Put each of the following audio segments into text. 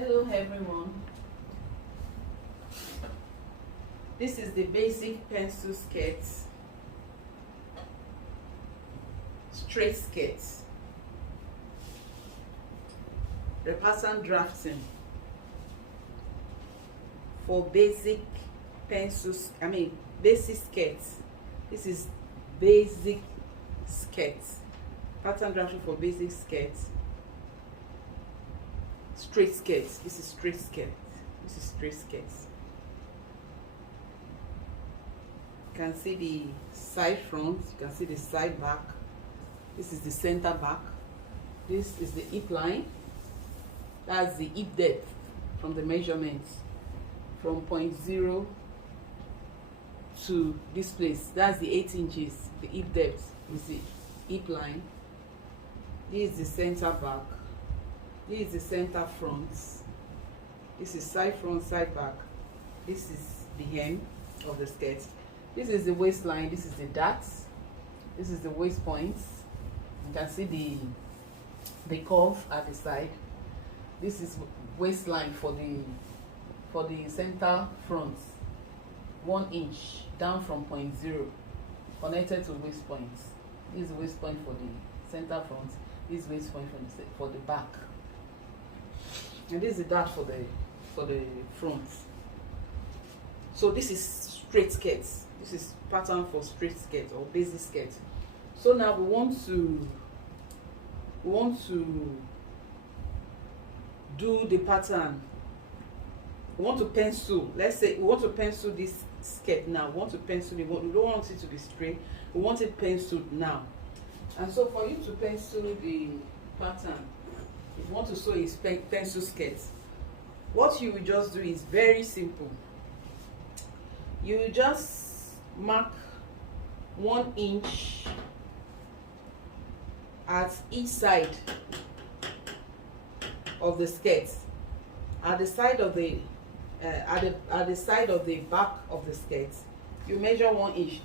Hello everyone. This is the basic pencil skirt, straight skirt. The pattern drafting for basic pencils, basic skirts. This is basic skirts. Pattern drafting for basic skirts. Straight skirts. This is straight skirt. This is straight skirts. You can see the side front. You can see the side back. This is the center back. This is the hip line. That's the hip depth from the measurements from 0.0 to this place. That's the 8 inches. The hip depth is the hip line. This is the center back. This is the center front. This is side front, side back. This is the hem of the skirt. This is the waistline. This is the dart. This is the waist points. You can see the curve at the side. This is waistline for the center front. 1 inch down from 0.0 connected to waist points. This is the waist point for the center front. This is waist point for the back. And this is the dart for the front. So this is straight skirts. This is pattern for straight skirt or basic skirt. So now we want to do the pattern. We want to pencil. Let's say we want to pencil this skirt now. We want to pencil it. We don't want it to be straight. We want it penciled now. And so for you to pencil the pattern, if you want to sew a pencil skirt, what you will just do is very simple. You will just mark 1 inch at each side of the skirt, at the side of the at the side of the back of the skirt. You measure 1 inch.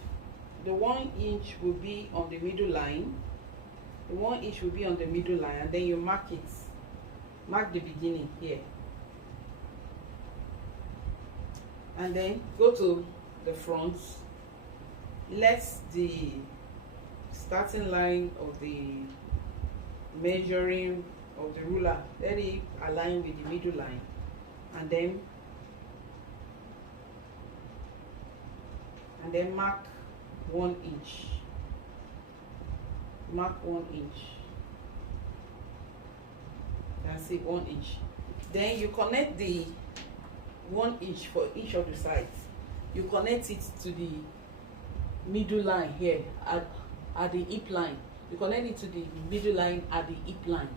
The 1 inch will be on the middle line. The 1 inch will be on the middle line, and then you mark it. Mark the beginning here, and then go to the front. Let the starting line of the measuring of the ruler, let it align with the middle line, and then mark 1 inch. Mark 1 inch. You can see 1 inch. Then you connect the 1 inch for each of the sides. You connect it to the middle line here at the hip line. You connect it to the middle line at the hip line.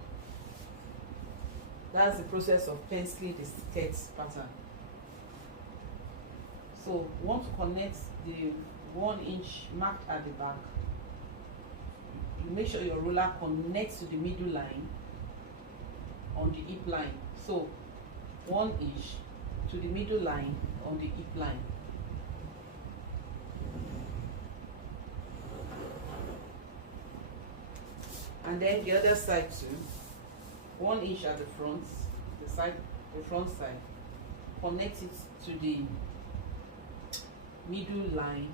That's the process of penciling the skirt pattern. So you want to connect the 1 inch marked at the back. You make sure your ruler connects to the middle line on the hip line. So 1 inch to the middle line on the hip line. And then the other side too. 1 inch at the front, the front side. Connect it to the middle line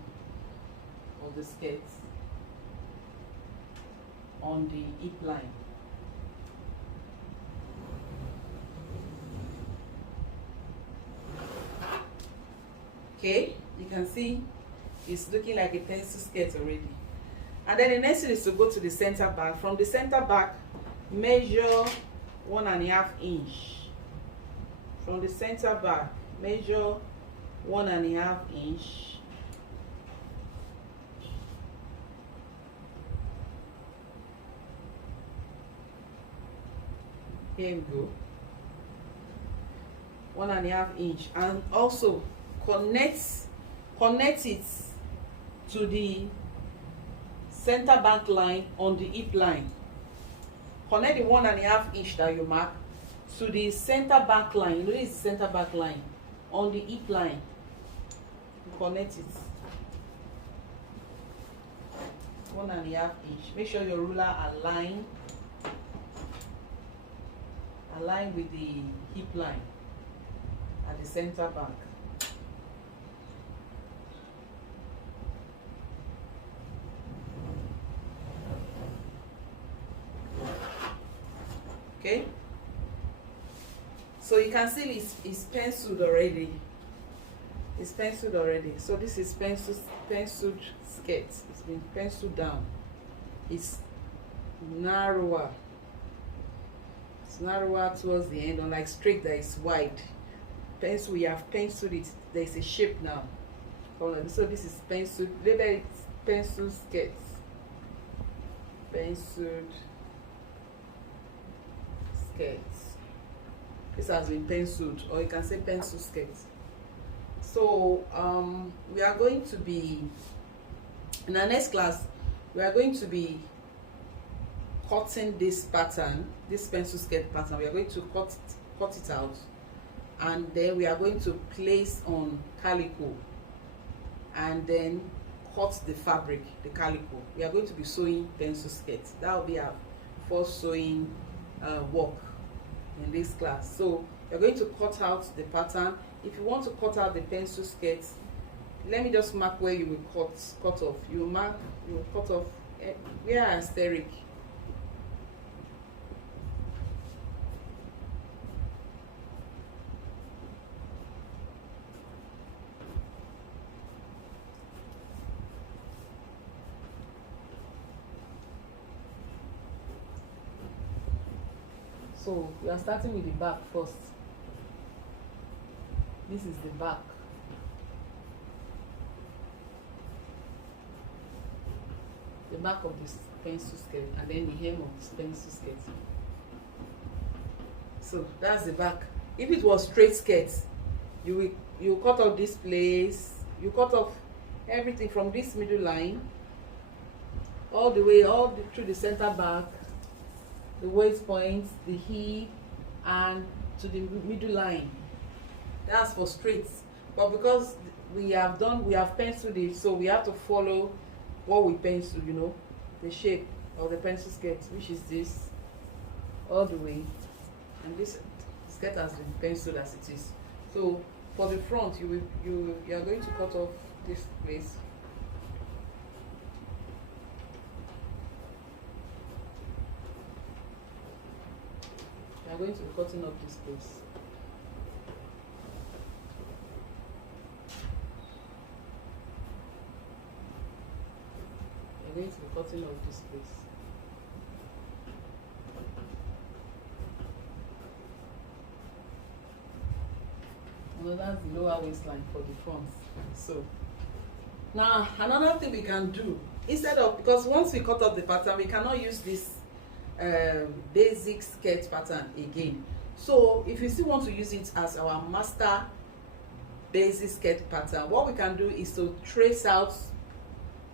of the skirt on the hip line. Okay, you can see it's looking like a pencil skirt already. And then the next thing is to go to the center back. From the center back, measure 1.5 inch. From the center back, measure 1.5 inch. Here we go. 1.5 inch, and also connect it to the center back line on the hip line. Connect the 1.5 inch that you mark to the center back line. You know, this is the center back line on the hip line. Connect it. 1.5 inch. Make sure your ruler align with the hip line at the center back. Okay, so you can see it's penciled already. It's penciled already. So this is penciled skirt. It's been penciled down. It's narrower. It's narrower towards the end, unlike straight that is wide. Pencil, we have penciled it. There's a shape now. So this is penciled. Label it pencil skirt. Penciled skirt. This has been penciled, or you can say pencil skirt. So we are going to be, in our next class, we are going to be cutting this pattern, this pencil skirt pattern. We are going to cut it out, and then we are going to place on calico, and then cut the fabric, the calico. We are going to be sewing pencil skirts. That will be our first sewing work in this class. So you're going to cut out the pattern. If you want to cut out the pencil skirts, let me just mark where you will cut off. You will cut off where asterisk. So we are starting with the back first. This is the back. The back of this pencil skirt, and then the hem of this pencil skirt. So that's the back. If it was straight skirt, you cut off this place. You cut off everything from this middle line all the way through the center back, the waist point, the hip, and to the middle line. That's for straight. But because we have penciled it, so we have to follow what we pencil, the shape of the pencil skirt, which is this, all the way. And this skirt has been penciled as it is. So for the front, you are going to cut off this place. You are going to be cutting off this place. You are going to be cutting off this place. No, that's the lower waistline for the front. So now another thing we can do, instead of, because once we cut off the pattern, we cannot use this basic skirt pattern again. So if you still want to use it as our master basic skirt pattern, what we can do is to trace out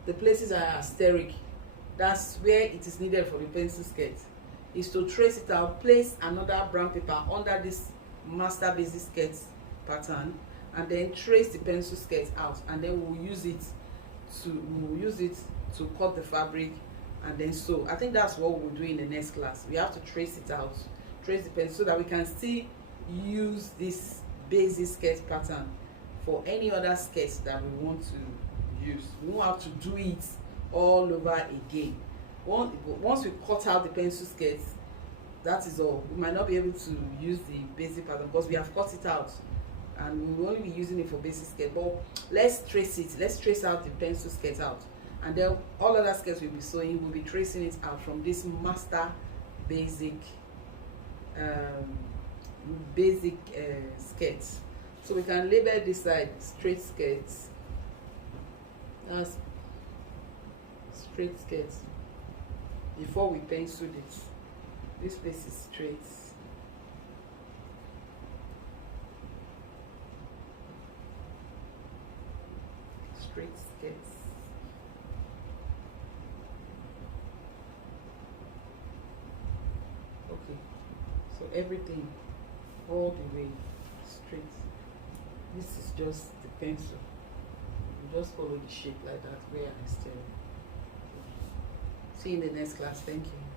the places that are asterisk. That's where it is needed for the pencil skirt, is to trace it out, place another brown paper under this master basic skirt pattern, and then trace the pencil skirt out, and then we'll use it to cut the fabric and then sew. I think that's what we'll do in the next class. We have to trace it out, trace the pencil, so that we can still use this basic skirt pattern for any other skirts that we want to use. We won't have to do it all over again. Once we cut out the pencil skirts, that is all. We might not be able to use the basic pattern because we have cut it out, and we will only be using it for basic skirt. But let's trace it. Let's trace out the pencil skirt out, and then all other skirts we'll be sewing, we'll be tracing it out from this master basic skirt. So we can label this side straight skirts. That's straight skirts. Before we pencil this, this place is straight. Straight skirts. Okay, so everything all the way straight. This is just the pencil. You just follow the shape like that where I still. See you in the next class. Thank you.